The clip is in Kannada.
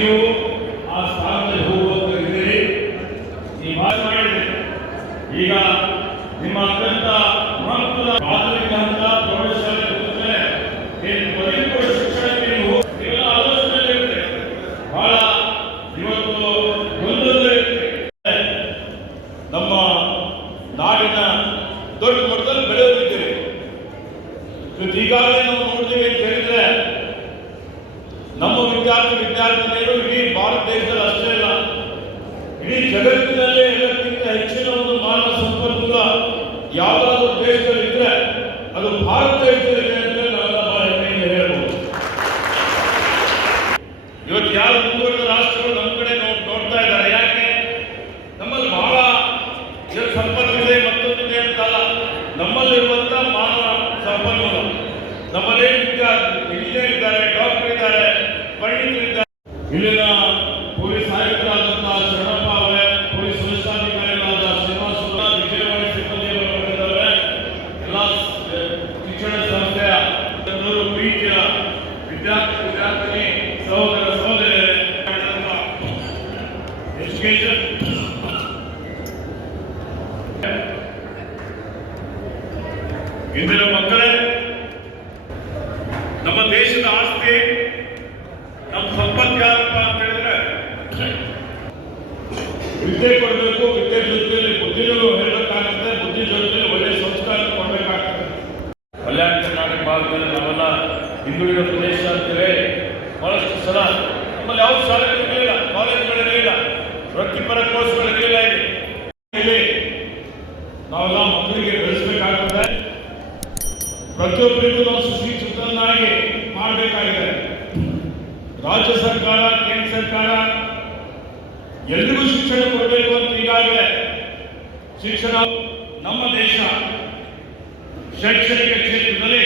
ನೀವು ಆ ಸ್ಥಾನದಲ್ಲಿ ಹೋಗುವಂತಿದ್ದೀರಿ ನೀವು ಮಾತು ಮಾಡಿದೆ. ಈಗ ನಿಮ್ಮ ಅತ್ಯಂತ ಮಹತ್ವದ ಪ್ರಾಥಮಿಕ ಹಂತ ಆಲೋಚನೆಯಲ್ಲಿರುತ್ತೆ ಬಹಳ ಇವತ್ತು ನಮ್ಮ ನಾಡಿನ ದೊಡ್ಡ ಮಟ್ಟದಲ್ಲಿ ಇವತ್ತು ಈಗಾಗಲೇ ನಾವು ನೋಡ್ತೀವಿ ಅಂತ ಹೇಳಿದ್ರೆ ನಮ್ಮ ವಿದ್ಯಾರ್ಥಿ ವಿದ್ಯಾರ್ಥಿನಿಯರು ಇಡೀ ಭಾರತ ದೇಶದಲ್ಲಿ ಅಷ್ಟೇ ಇಲ್ಲ ಇಡೀ ಜಗತ್ತಿನಲ್ಲೇ ಎಲ್ಲಕ್ಕಿಂತ ಹೆಚ್ಚಿನ ಒಂದು ಮಾನವ ಸಂಪನ್ಮೂಲ ಯಾವುದಾದ್ರೂ ದೇಶದಲ್ಲಿ ಇದ್ರೆ ಅದು ಭಾರತ ದೇಶದಲ್ಲಿ ಅಂತ ನಾವೆಲ್ಲ ಬಹಳ ಹೆಮ್ಮೆಯಿಂದ ಹೇಳ್ಬೋದು. ಇವತ್ತು ಯಾವ ಮುಂದುವರೆದ ರಾಷ್ಟ್ರಗಳು ನಮ್ಮ ಕಡೆ ನೋಡ್ ನೋಡ್ತಾ ಇದ್ದಾರೆ. ಯಾಕೆ? ನಮ್ಮಲ್ಲಿ ಬಹಳ ಸಂಪತ್ತಿದೆ ಮತ್ತೊಂದಿದೆ ಅಂತಲ್ಲ. ನಮ್ಮಲ್ಲಿರುವಂತ ಮಾನವ ಸಂಪನ್ಮೂಲ ನಮ್ಮಲ್ಲಿ ವಿದ್ಯಾರ್ಥಿ ಇಂಜಿನಿಯರ್ ಇದ್ದಾರೆ. ಡಾಕ್ಟರ್ ಪಂಡಿತರಿದ್ದಾರೆ ಇಲ್ಲಿನ ಪೊಲೀಸ್ ಆಯುಕ್ತರಾದಂತಹ ಶರಣಪ್ಪ ಅವರೇ ಪೊಲೀಸ್ ವರಿಷ್ಠಾಧಿಕಾರಿಗಳಾದ ಶ್ರೀನಿವಾಸ ವಿಜಯವಾಣಿ ಸಿಬ್ಬಂದಿ ವರ್ಗದವರೇ ಎಲ್ಲ ಶಿಕ್ಷಣ ಸಂಸ್ಥೆಯ ಜನರು ಪ್ರೀತಿಯ ವಿದ್ಯಾರ್ಥಿ ವಿದ್ಯಾರ್ಥಿನಿ ಸಹೋದರ ಸಹೋದರಿಯರೇ ಎಜುಕೇಶನ್ ಇಂದಿನ ಮಕ್ಕಳೇ ವಿದ್ಯೆ ಕೊಡಬೇಕು, ವಿದ್ಯೆ ಜೊತೆಯಲ್ಲಿ ಹೇಳಬೇಕಾಗುತ್ತೆ ಬುದ್ಧಿ ಜೊತೆಯಲ್ಲಿ ಒಳ್ಳೆಯ ಸಂಸ್ಕಾರ ಕೊಡಬೇಕಾಗ್ತದೆ ಕಲ್ಯಾಣ ಕರ್ನಾಟಕ ಭಾಗದಲ್ಲಿ ನಾವೆಲ್ಲ ಹಿಂದುಳಿದ ಪ್ರದೇಶ ಅಂತೇಳಿ ಬಹಳಷ್ಟು ಸಲ ನಮ್ಮಲ್ಲಿ ಯಾವ ಶಾಲೆಗಳಿರಲಿಲ್ಲ ಕಾಲೇಜುಗಳಿರಲಿಲ್ಲ ವೃತ್ತಿಪರ ಕೋರ್ಸ್ಗಳಿರಲಿಲ್ಲ ಇಲ್ಲಿ ನಾವೆಲ್ಲ ಮಕ್ಕಳಿಗೆ ಬೆಳೆಸಬೇಕಾಗ್ತದೆ. ಪ್ರತಿಯೊಬ್ಬರಿಗೂ ನಾವು ಸುಶಿಕ್ಷಿತರನ್ನಾಗಿ ಮಾಡಬೇಕಾಗಿದೆ. ರಾಜ್ಯ ಸರ್ಕಾರ, ಕೇಂದ್ರ ಸರ್ಕಾರ ಎಲ್ರಿಗೂ ಶಿಕ್ಷಣ ಕೊಡಬೇಕು ಅಂತ ಈಗಾಗಲೇ ಶಿಕ್ಷಣ ನಮ್ಮ ದೇಶ ಶೈಕ್ಷಣಿಕ ಕ್ಷೇತ್ರದಲ್ಲಿ